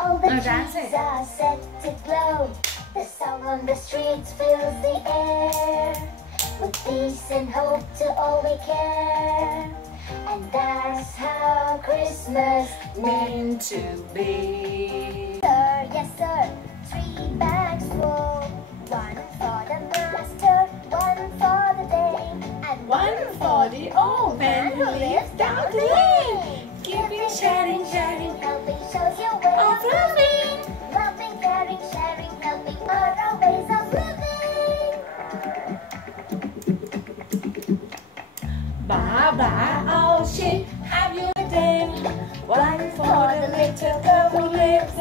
All the trees are set to glow. The song on the streets fills the air with peace and hope to all we care. And that's how Christmas meant to be. Sir, yes sir, 3 bags full. One for the master, one for the day, and One for the old man who lives down the lane. Giving, sharing, sharing, helping shows your way of living. Loving, caring, sharing, helping are our ways of living. Bye bye, old sheep, have your day. One for the little girl who lives